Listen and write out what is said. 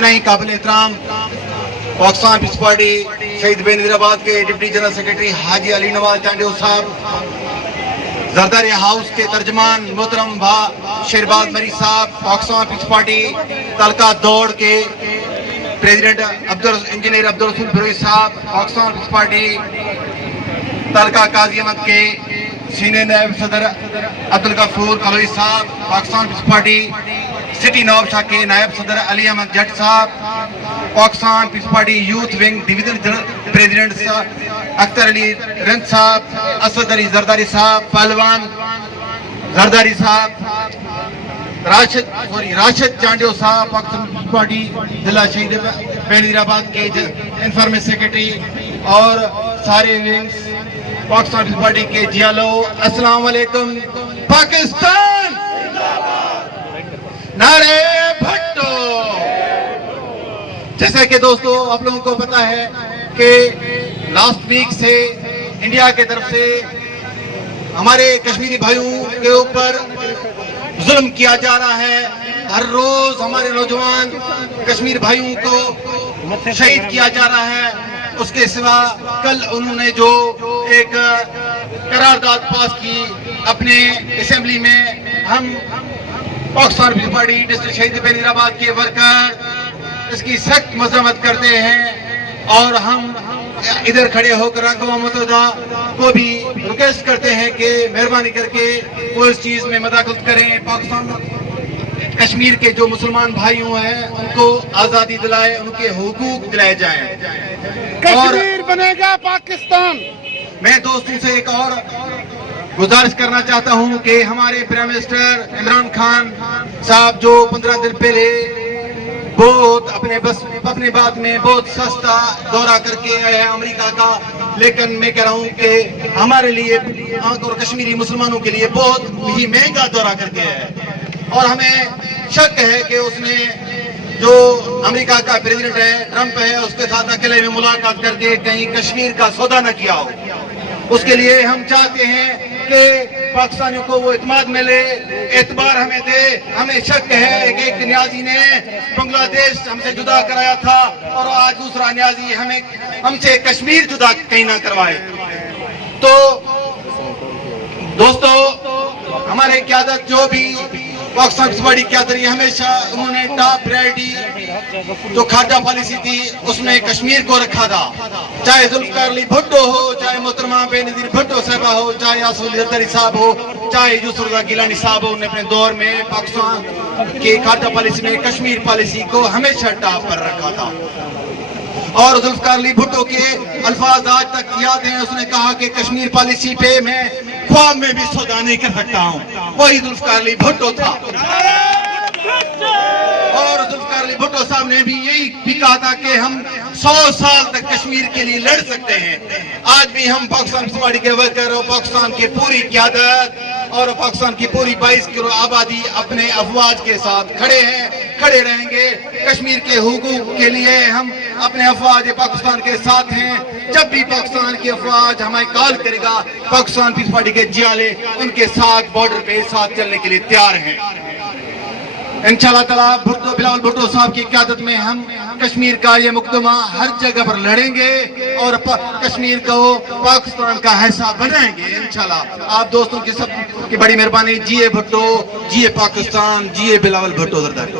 उतना ही काबिल एहतराम पाकिस्तान पीपल्स पार्टी शहीद बेनजीराबाद के deputy general secretary Haji Ali Nawaz Chandio साहब, जरदारी हाउस के तर्जमान मोहतरम भा शेरबाज मरी साहब, पाकिस्तान पीपल्स पार्टी तलका दौड़ के प्रेसिडेंट इंजीनियर अब्दुल रसूल फिरोज साहब, पाकिस्तान पीपल्स पार्टी तलका काजी अहमद के सीनियर नायब सदर अब्दुल गफूर कलोई साहब, Pakistan Peoples Party city Nawabshah के नायब सदर अली अहमद जट साहब, Pakistan Peoples Party youth wing division president Akhtar Ali Ranjh साहब, असद अली जरदारी साहब, पहलवान जरदारी साहब, राशिद चांडियो साहब, पाकिस्तान पीपल्स पार्टी जिला शहीद बेनजीराबाद के इंफॉर्मेशन सेक्रेटरी और सारे विंग्स पाकिस्तान पीपल्स पार्टी के जियालो, अस्सलाम वालेकुम। पाकिस्तान नारे भट्टो। जैसा कि दोस्तों आप लोगों को पता है कि लास्ट वीक से इंडिया के तरफ से हमारे कश्मीरी भाइयों के ऊपर जुल्म किया जा रहा है। हर रोज हमारे नौजवान कश्मीर भाइयों को शहीद किया जा रहा है। उसके सिवा कल उन्होंने जो एक करारदाद पास की अपने असेंबली में, हम पाकिस्तान पीपल्स पार्टी डिस्ट्रिक्ट शहीद बेनजीराबाद के वर्कर इसकी सख्त मजम्मत करते हैं और हम इधर खड़े होकर अक़वाम मुत्तहिदा को भी रिक्वेस्ट करते हैं कि मेहरबानी करके वो इस चीज में मदद करें। पाकिस्तान कश्मीर के जो मुसलमान भाइयों हैं उनको आजादी दिलाए, उनके हुकूक दिलाए जाएं। कश्मीर बनेगा पाकिस्तान। मैं दोस्तों से एक और गुजारिश करना चाहता हूं कि हमारे प्राइम मिनिस्टर इमरान खान साहब जो 15 दिन पहले बहुत अपने बात में बहुत सस्ता दौरा करके आए हैं अमेरिका का, लेकिन मैं कह रहा हूं कि हमारे लिए और कश्मीरी मुसलमानों के लिए बहुत ही महंगा दौरा करके आए हैं और हमें शक है कि उसने जो अमेरिका का प्रेसिडेंट है ट्रंप है उसके साथ अकेले में मुलाकात करके कहीं कश्मीर का सौदा न किया हो। उसके लिए हम चाहते हैं कि पाकिस्तानियों को वो इत्मीनान मिले, एतबार हमें दे। हमें शक है कि एक न्याजी ने बांग्लादेश हमसे जुदा कराया था और आज दूसरा न्याजी हमसे कश्मीर जुदा कहीं ना करवाए। तो दोस्तों हमारे क़यादत जो भी पाकिस्तान पीपल्स पार्टी क़यादत रही हमेशा उन्होंने टॉप प्रायोरिटी जो खारजा पॉलिसी थी उसमें कश्मीर को रखा था। चाहे जुल्फ़िकार अली भुट्टो हो, चाहे मोहतरमा बेनज़ीर भुट्टो साहबा हो, चाहे आसिफ अली ज़रदारी साहब हो, चाहे यूसुफ रज़ा गिलानी साहब हो, उन्होंने अपने दौर में पाकिस्तान के खारजा पॉलिसी में कश्मीर पॉलिसी को हमेशा टॉप पर रखा था। और जुल्फ़िकार अली भुट्टो के अल्फाज आज तक याद हैं, उसने कहा कि कश्मीर पॉलिसी पे मैं ख्वाब में भी सौदा नहीं कर सकता हूँ। वही जुल्फ़िकार अली भुट्टो था और जुल्फ़िकार अली भुट्टो साहब ने भी यही भी कहा था कि हम 100 साल तक कश्मीर के लिए लड़ सकते हैं। आज भी हम पाकिस्तान पीपल्स पार्टी के वर्कर और पाकिस्तान की पूरी क़यादत और पाकिस्तान की पूरी 22 करोड़ आबादी अपने अफवाज के साथ खड़े हैं, खड़े रहेंगे। कश्मीर के हुकूक के लिए हम अपने अफवाज पाकिस्तान के साथ हैं। जब भी पाकिस्तान की अफवाज हमें कॉल करेगा, पाकिस्तान पीपल्स पार्टी के जियाले उनके साथ बॉर्डर पे साथ चलने के लिए तैयार हैं। इंशाअल्लाह ताला बिलावल भुट्टो साहब की क़यादत में हम कश्मीर का ये मुकदमा हर जगह पर लड़ेंगे और कश्मीर को पाकिस्तान का हिस्सा बनाएंगे इंशाअल्लाह। आप दोस्तों की सब की बड़ी मेहरबानी। जिए भुट्टो, जिए पाकिस्तान, जिए बिलावल भुट्टो जरदारी।